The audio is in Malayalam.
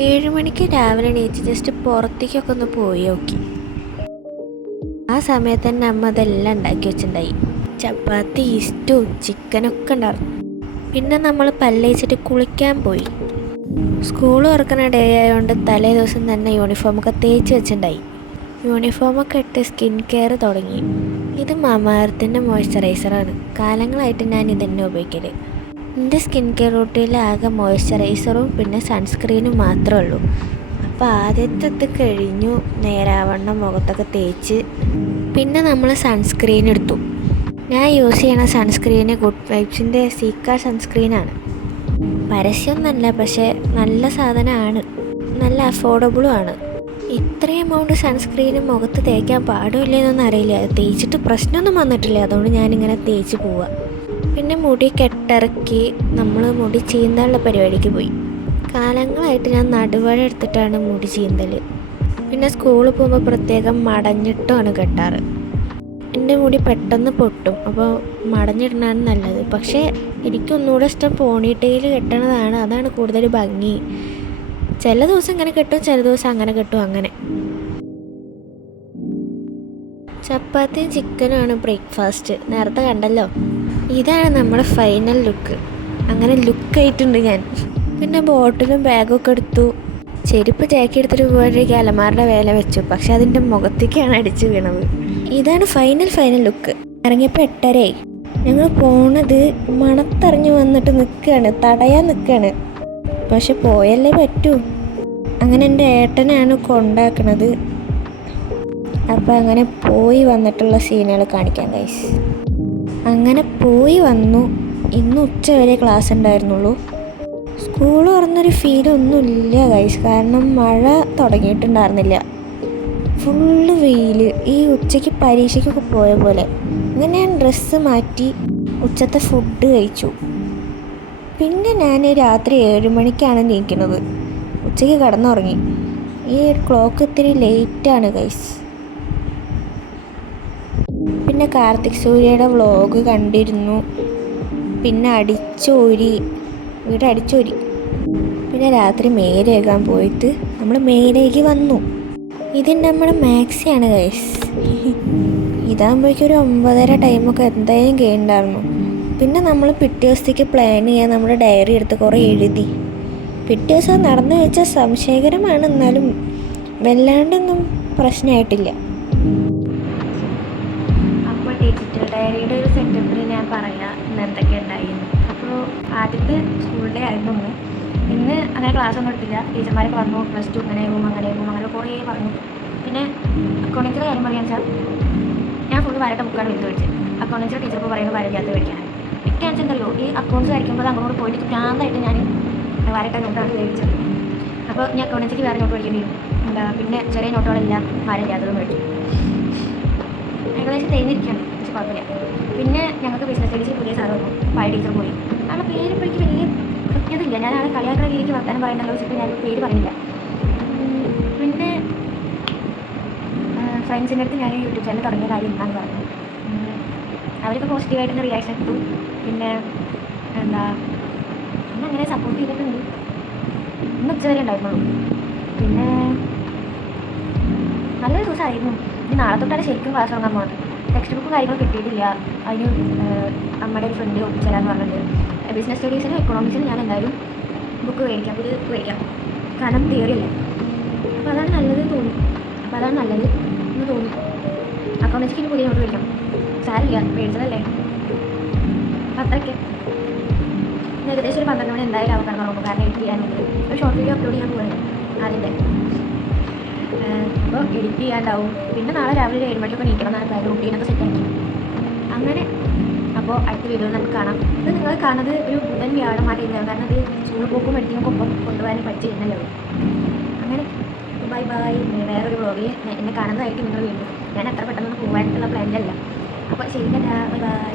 7 മണിക്ക് രാവിലെ എണീച്ച് ജസ്റ്റ് പുറത്തേക്കൊക്കെ ഒന്ന് പോയി നോക്കി. ആ സമയത്ത് തന്നെ അമ്മ അതെല്ലാം ഉണ്ടാക്കി വെച്ചിട്ടുണ്ടായി. ചപ്പാത്തി, ഇസ്റ്റു, ചിക്കനൊക്കെ ഉണ്ടായിരുന്നു. പിന്നെ നമ്മൾ പല്ലേച്ചിട്ട് കുളിക്കാൻ പോയി. സ്കൂൾ തുറക്കുന്ന ഡേ ആയതുകൊണ്ട് തലേ ദിവസം തന്നെ യൂണിഫോമൊക്കെ തേച്ച് വെച്ചിട്ടുണ്ടായി. യൂണിഫോമൊക്കെ ഇട്ട് സ്കിൻ കെയർ തുടങ്ങി. ഇത് മാമാ എർത്തിൻ്റെ മോയ്സ്ചറൈസറാണ്. കാലങ്ങളായിട്ട് ഞാൻ ഇതന്നെ ഉപയോഗിക്കൽ. എൻ്റെ സ്കിൻ കെയർ റൂട്ടീനിൽ ആകെ മോയ്സ്ചറൈസറും പിന്നെ സൺസ്ക്രീനും മാത്രമേ ഉള്ളൂ. അപ്പോൾ ആദ്യത്തെ കഴിഞ്ഞു. നേരാവണ്ണം മുഖത്തൊക്കെ തേച്ച് പിന്നെ നമ്മൾ സൺസ്ക്രീൻ എടുത്തു. ഞാൻ യൂസ് ചെയ്യണ സൺസ്ക്രീന് ഗുഡ് വൈബ്സിൻ്റെ സീക്ക സൺസ്ക്രീനാണ്. പരസ്യമൊന്നുമല്ല, പക്ഷേ നല്ല സാധനമാണ്, നല്ല അഫോർഡബിളും ആണ്. ഇത്രയും എമൗണ്ട് സൺസ്ക്രീന് മുഖത്ത് തേക്കാൻ പാടില്ലെന്നൊന്നും അറിയില്ല. തേച്ചിട്ട് പ്രശ്നമൊന്നും വന്നിട്ടില്ല, അതുകൊണ്ട് ഞാനിങ്ങനെ തേച്ച് പോവാം. പിന്നെ മുടി കെട്ടിറക്കി നമ്മൾ മുടി ചീന്താനുള്ള പരിപാടിക്ക് പോയി. കാലങ്ങളായിട്ട് ഞാൻ നടുവഴ എടുത്തിട്ടാണ് മുടി ചീന്തൽ. പിന്നെ സ്കൂളിൽ പോകുമ്പോൾ പ്രത്യേകം മടഞ്ഞിട്ടുമാണ് കെട്ടാറ്. എൻ്റെ മുടി പെട്ടെന്ന് പൊട്ടും, അപ്പോൾ മടഞ്ഞിടണതാണ് നല്ലത്. പക്ഷേ എനിക്കൊന്നുകൂടെ ഇഷ്ടം പോണിറ്റെയിൽ കെട്ടണതാണ്. അതാണ് കൂടുതൽ ഭംഗി. ചില ദിവസം ഇങ്ങനെ കെട്ടും, ചില ദിവസം അങ്ങനെ കെട്ടും. അങ്ങനെ ചപ്പാത്തിയും ചിക്കനുമാണ് ബ്രേക്ക്ഫാസ്റ്റ്. നേരത്തെ കണ്ടല്ലോ. ഇതാണ് നമ്മുടെ ഫൈനൽ ലുക്ക്. അങ്ങനെ ലുക്കായിട്ടുണ്ട് ഞാൻ. പിന്നെ ബോട്ടിലും ബാഗൊക്കെ എടുത്തു. ചെരുപ്പ് ജാക്കി എടുത്തിട്ട് പോയിട്ട് അലമാരുടെ വേല വെച്ചു. പക്ഷെ അതിൻ്റെ മുഖത്തേക്കാണ് അടിച്ചു വീണത്. ഇതാണ് ഫൈനൽ ലുക്ക്. ഇറങ്ങിയപ്പോൾ 8:30. ഞങ്ങൾ പോണത് മണത്തറിഞ്ഞു വന്നിട്ട് നിൽക്കുകയാണ്, തടയാൻ നിൽക്കുകയാണ്. പക്ഷെ പോയല്ലേ പറ്റൂ. അങ്ങനെ എൻ്റെ ഏട്ടനാണ് കൊണ്ടാക്കണത്. അപ്പോൾ അങ്ങനെ പോയി വന്നിട്ടുള്ള സീനുകൾ കാണിക്കാം ഗൈസ്. അങ്ങനെ പോയി വന്നു. ഇന്ന് ഉച്ചവരെ ക്ലാസ് ഉണ്ടായിരുന്നുള്ളൂ. സ്കൂൾ തുറന്നൊരു ഫീലൊന്നുമില്ല ഗൈസ്, കാരണം മഴ തുടങ്ങിയിട്ടുണ്ടായിരുന്നില്ല. ഫുള്ള് വെയിൽ. ഈ ഉച്ചയ്ക്ക് പരീക്ഷയ്ക്കൊക്കെ പോയ പോലെ. അങ്ങനെ ഞാൻ ഡ്രസ്സ് മാറ്റി ഉച്ചത്തെ ഫുഡ് കഴിച്ചു. പിന്നെ ഞാൻ രാത്രി 7 മണിക്കാണ് എണീക്കുന്നത്. ഉച്ചയ്ക്ക് കിടന്നുറങ്ങി. ഈ ക്ലോക്ക് ഇത്തിരി ലേറ്റാണ് ഗൈസ്. പിന്നെ കാർത്തിക് സൂര്യയുടെ വ്ളോഗ് കണ്ടിരുന്നു. പിന്നെ വീട് അടിച്ചോരി. പിന്നെ രാത്രി മേലേകാൻ പോയിട്ട് നമ്മൾ മേലേക്ക് വന്നു. ഇത് നമ്മുടെ മാക്സിയാണ് ഗൈസ്. ഇതാകുമ്പോഴേക്കും ഒരു 9:30 ടൈമൊക്കെ എന്തായാലും കഴിയുന്നുണ്ടായിരുന്നു. പിന്നെ നമ്മൾ പിറ്റേ ദിവസത്തേക്ക് പ്ലാൻ ചെയ്യാൻ നമ്മുടെ ഡയറി എടുത്ത് കുറേ എഴുതി. പിറ്റേ ദിവസം നടന്നു വെച്ചാൽ സംശയകരമാണ്, എന്നാലും വല്ലാണ്ടൊന്നും പ്രശ്നമായിട്ടില്ല. അപ്പോൾ ഡിജിറ്റൽ ഡയറിയുടെ ഒരു സെറ്റപ്പിൽ ഞാൻ പറയാം ഇന്ന് എന്തൊക്കെ ഉണ്ടായിരുന്നു. അപ്പോൾ ആദ്യത്തെ സ്കൂൾ ഡേ ആയിരുന്നു ഇന്ന് അങ്ങനെ ക്ലാസ് ഒന്നും എടുത്തില്ല. ടീച്ചർമാരൊക്കെ വന്നു, +2 അങ്ങനെ കുറേ പറഞ്ഞു. പിന്നെ അക്കൗണ്ടിങ്ങിൻ്റെ കാര്യം പറയാന്ന് വെച്ചാൽ ഞാൻ ഫുള്ള് വരട്ട ബുക്കാണ് എടുത്ത് മേടിച്ചത്. അക്കൗണ്ടിങ്ങിൻ്റെ ടീച്ചർ ഇപ്പോൾ പറയുന്നത് വരയ്ക്കാത്ത മേടിക്കാൻ. എനിക്ക് ആണെന്ന് എന്തറിയോ, ഈ അക്കൗണ്ട്സ് വരയ്ക്കുമ്പോൾ അങ്ങോട്ട് പോയിട്ട് ഭ്രാന്തായിട്ട് ഞാൻ വരട്ട നോട്ടാണ് മേടിച്ചത്. അപ്പോൾ ഞാൻ അക്കൗണ്ടിങ്ങിക്ക് വേറെ നോട്ട് മേടിക്കേണ്ടി വരും. പിന്നെ ചെറിയ നോട്ടുകളെല്ലാം വരയ്ക്കാത്തത് മേടിച്ചു. ഏകദേശം തേഞ്ഞിരിക്കുകയാണ്, പക്ഷെ കുഴപ്പമില്ല. പിന്നെ ഞങ്ങൾക്ക് ബിസിനസ് സ്റ്റഡീസ് പുതിയ സാറ് വന്നു. പഴയ ടീച്ചർ പോയി. കാരണം പേരിപ്പോഴേക്ക് വലിയ കൃത്യതയില്ല. ഞാൻ ആളെ കളിയാക്കുന്ന രീതിക്ക് വർത്താനം പറയണ്ടല്ലോ വെച്ചിട്ട് ഞാൻ പേര് പറയുന്നില്ല. പിന്നെ ഫ്രണ്ട്സിൻ്റെ അടുത്ത് ഞാൻ യൂട്യൂബ് ചാനൽ തുടങ്ങിയ കാര്യം എന്നാന്ന് പറഞ്ഞു. അവരൊക്കെ പോസിറ്റീവായിട്ടൊന്ന് റിയാക്ഷൻ ഇട്ടു. പിന്നെ അങ്ങനെ സപ്പോർട്ട് ചെയ്തിട്ടുണ്ട്. ഇന്ന് ഉച്ചവരെ ഉണ്ടായിരുന്നുള്ളൂ. പിന്നെ നല്ലൊരു ദിവസമായിരുന്നു. ഇനി നാളെ തൊട്ടാണ് ശരിക്കും ക്ലാസ് തുടങ്ങാൻ പോകുന്നത്. ടെക്സ്റ്റ് ബുക്കും കാര്യങ്ങളും കിട്ടിയിട്ടില്ല. അതിന് നമ്മുടെ ഒരു ഫ്രണ്ട് ഒപ്പിച്ചെല്ലാന്ന് പറഞ്ഞിട്ടുണ്ട്. ബിസിനസ് സ്റ്റഡീസിനും എക്കണോമിക്സിനും ഞാൻ എന്തായാലും ബുക്ക് മേടിക്കാം. കാരണം തിയറി അല്ലേ. അപ്പോൾ അതാണ് നല്ലത് എന്ന് തോന്നി. അക്കൗണ്ടൻസിക്ക് ഇനി പുതിയ നോട്ട് മേടിക്കാം. സാരില്ല, മേടിച്ചതല്ലേ. അപ്പം അത്രയ്ക്ക് ഏകദേശം ഒരു 12 മണി എന്തായാലും ആവും കിടന്നു. കാരണം എഡിറ്റ് ചെയ്യാനുണ്ട്. ഒരു ഷോർട്ട് വീഡിയോ അപ്ലോഡ് ചെയ്യാൻ പോകുന്നത് അതിൻ്റെ. അപ്പോൾ എഡിറ്റ് ചെയ്യാണ്ടാവും. പിന്നെ നാളെ രാവിലെ 7 മണിക്കൊക്കെ നീക്കണം എന്നാണ് കാര്യം. റൂട്ടീനൊക്കെ സെറ്റാക്കി അങ്ങനെ. അപ്പോൾ അടുത്ത വീഡിയോയിൽ നമുക്ക് കാണാം. ഇത് നിങ്ങൾ കാണുന്നത് ഒരു ബുധൻ വ്യാഴം മാറ്റിയില്ല, കാരണം അത് സ്കൂളിൽ പോക്കും മെഡിക്കലിനൊക്കെ ഒപ്പം കൊണ്ടുപോകാനും പഠിച്ച് ചെയ്യുന്നല്ലോ. അങ്ങനെ ബൈ. വേറൊരു വ്ളോഗിൽ എന്നെ കാണുന്നതായിരിക്കും നിങ്ങൾ വീണ്ടും. ഞാൻ അത്ര പെട്ടെന്ന് പോകാനുള്ള പ്ലാനിലല്ല. അപ്പോൾ ശരി, ബൈ.